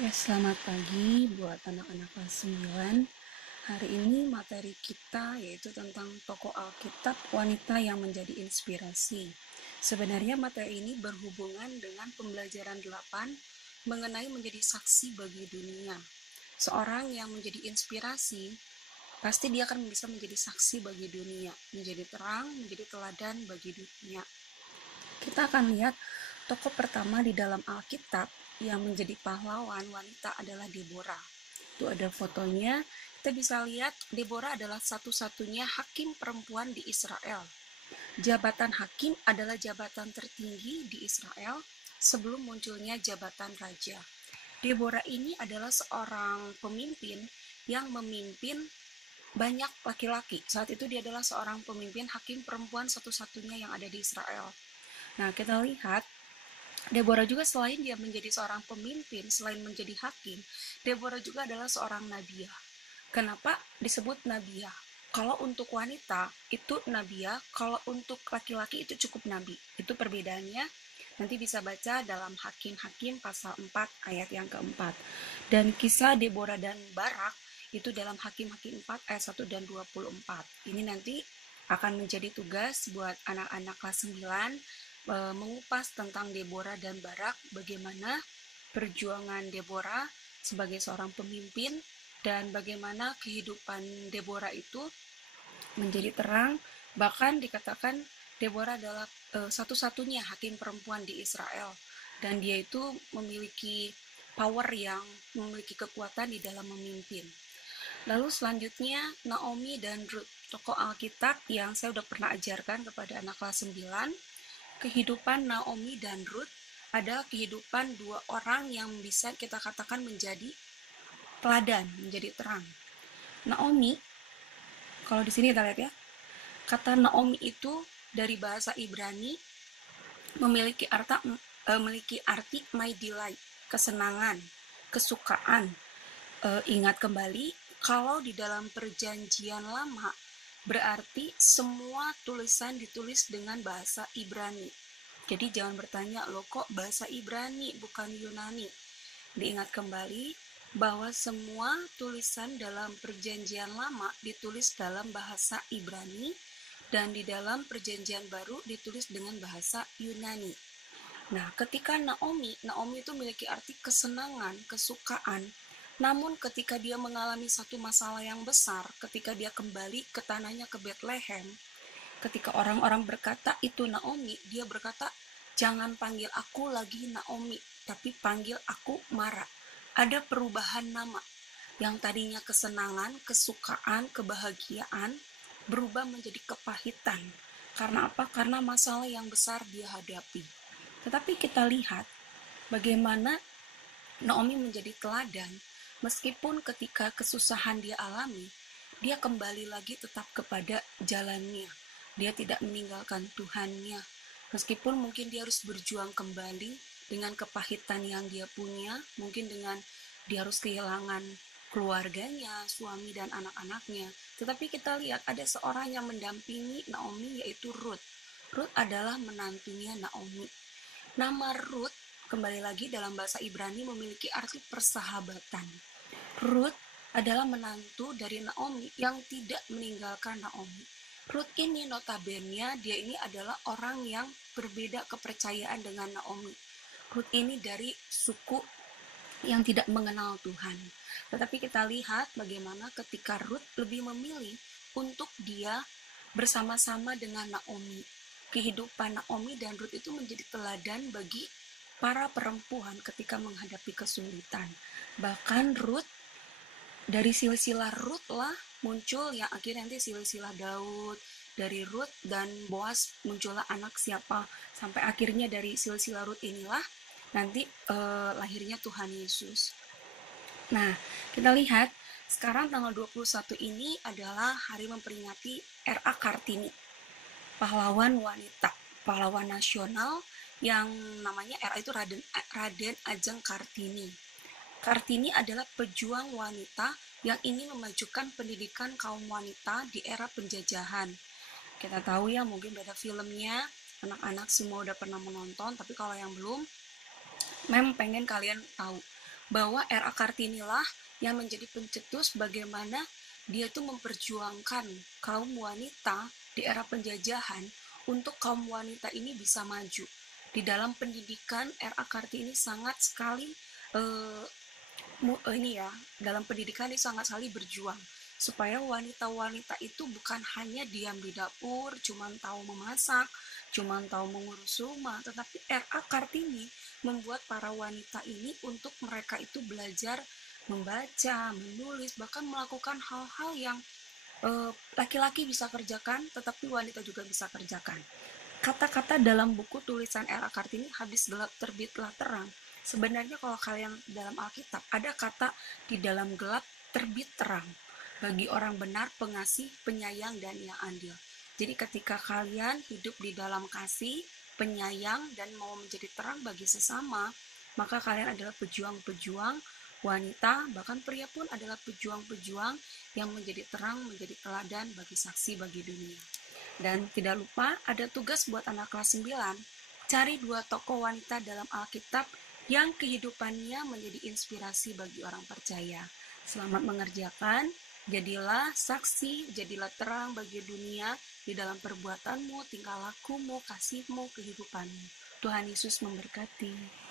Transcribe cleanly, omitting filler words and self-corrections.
Ya, selamat pagi buat anak-anak kelas 9. Hari ini materi kita yaitu tentang tokoh Alkitab wanita yang menjadi inspirasi. Sebenarnya materi ini berhubungan dengan pembelajaran 8 mengenai menjadi saksi bagi dunia. Seorang yang menjadi inspirasi, pasti dia akan bisa menjadi saksi bagi dunia, menjadi terang, menjadi teladan bagi dunia. Kita akan lihat tokoh pertama di dalam Alkitab yang menjadi pahlawan wanita adalah Deborah. Itu ada fotonya. Kita bisa lihat Deborah adalah satu-satunya hakim perempuan di Israel. Jabatan hakim adalah jabatan tertinggi di Israel sebelum munculnya jabatan raja. Deborah ini adalah seorang pemimpin yang memimpin banyak laki-laki. Saat itu dia adalah seorang pemimpin hakim perempuan satu-satunya yang ada di Israel. Nah, kita lihat Deborah juga selain dia menjadi seorang pemimpin, selain menjadi hakim, Deborah juga adalah seorang nabiah. Kenapa disebut nabiah? Kalau untuk wanita itu nabiah, kalau untuk laki-laki itu cukup nabi. Itu perbedaannya. Nanti bisa baca dalam Hakim-Hakim pasal 4 ayat yang keempat. Dan kisah Deborah dan Barak itu dalam Hakim-Hakim 4 ayat 1 dan 24. Ini nanti akan menjadi tugas buat anak-anak kelas 9 mengupas tentang Deborah dan Barak, bagaimana perjuangan Deborah sebagai seorang pemimpin dan bagaimana kehidupan Deborah itu menjadi terang. Bahkan dikatakan Deborah adalah satu-satunya hakim perempuan di Israel dan dia itu memiliki power yang memiliki kekuatan di dalam memimpin. Lalu selanjutnya Naomi dan Ruth, tokoh Alkitab yang saya udah pernah ajarkan kepada anak kelas 9. Kehidupan Naomi dan Ruth adalah kehidupan dua orang yang bisa kita katakan menjadi teladan, menjadi terang. Naomi, kalau di sini kita lihat ya, kata Naomi itu dari bahasa Ibrani memiliki arti my delight, kesenangan, kesukaan. Ingat kembali, kalau di dalam perjanjian lama berarti semua tulisan ditulis dengan bahasa Ibrani. Jadi jangan bertanya, loh kok bahasa Ibrani bukan Yunani? Diingat kembali bahwa semua tulisan dalam perjanjian lama ditulis dalam bahasa Ibrani dan di dalam perjanjian baru ditulis dengan bahasa Yunani. Nah, ketika Naomi itu memiliki arti kesenangan, kesukaan. Namun ketika dia mengalami satu masalah yang besar, ketika dia kembali ke tanahnya ke Bethlehem, ketika orang-orang berkata itu Naomi, dia berkata, jangan panggil aku lagi Naomi, tapi panggil aku Mara. Ada perubahan nama yang tadinya kesenangan, kesukaan, kebahagiaan berubah menjadi kepahitan. Karena apa? Karena masalah yang besar dia hadapi. Tetapi kita lihat bagaimana Naomi menjadi teladan, meskipun ketika kesusahan dia alami, dia kembali lagi tetap kepada jalannya. Dia tidak meninggalkan Tuhannya. Meskipun mungkin dia harus berjuang kembali dengan kepahitan yang dia punya, mungkin dengan dia harus kehilangan keluarganya, suami dan anak-anaknya. Tetapi kita lihat ada seorang yang mendampingi Naomi yaitu Ruth. Ruth adalah menantunya Naomi. Nama Ruth, kembali lagi dalam bahasa Ibrani memiliki arti persahabatan. Ruth adalah menantu dari Naomi yang tidak meninggalkan Naomi. Ruth ini notabene dia ini adalah orang yang berbeda kepercayaan dengan Naomi. Ruth ini dari suku yang tidak mengenal Tuhan. Tetapi kita lihat bagaimana ketika Ruth lebih memilih untuk dia bersama-sama dengan Naomi. Kehidupan Naomi dan Ruth itu menjadi teladan bagi para perempuan ketika menghadapi kesulitan. Bahkan Ruth, dari silsilah Ruth lah muncul yang akhirnya nanti silsilah Daud. Dari Ruth dan Boaz muncullah anak siapa. Sampai akhirnya dari silsilah Ruth inilah nanti lahirnya Tuhan Yesus. Nah, kita lihat sekarang tanggal 21 ini adalah hari memperingati R.A. Kartini, pahlawan wanita, pahlawan nasional yang namanya R.A. itu Raden Ajeng Kartini. Kartini adalah pejuang wanita yang ingin memajukan pendidikan kaum wanita di era penjajahan. Kita tahu ya, mungkin ada filmnya, anak-anak semua udah pernah menonton, tapi kalau yang belum, pengen kalian tahu bahwa R.A. Kartinilah yang menjadi pencetus bagaimana dia itu memperjuangkan kaum wanita di era penjajahan untuk kaum wanita ini bisa maju. Di dalam pendidikan R.A. Kartini sangat sekali eh, ini ya, dalam pendidikan ini sangat sekali berjuang supaya wanita-wanita itu bukan hanya diam di dapur, cuman tahu memasak, cuman tahu mengurus rumah, tetapi R.A. Kartini membuat para wanita ini untuk mereka itu belajar membaca, menulis, bahkan melakukan hal-hal yang laki-laki bisa kerjakan, tetapi wanita juga bisa kerjakan. Kata-kata dalam buku tulisan R.A. Kartini, habis gelap terbitlah terang. Sebenarnya kalau kalian dalam Alkitab, ada kata di dalam gelap terbit terang. Bagi orang benar, pengasih, penyayang, dan yang adil. Jadi ketika kalian hidup di dalam kasih, penyayang, dan mau menjadi terang bagi sesama, maka kalian adalah pejuang-pejuang wanita, bahkan pria pun adalah pejuang-pejuang yang menjadi terang, menjadi teladan bagi saksi, bagi dunia. Dan tidak lupa ada tugas buat anak kelas 9, cari 2 tokoh wanita dalam Alkitab yang kehidupannya menjadi inspirasi bagi orang percaya. Selamat mengerjakan, jadilah saksi, jadilah terang bagi dunia di dalam perbuatanmu, tingkah lakumu, kasihmu, kehidupanmu. Tuhan Yesus memberkati.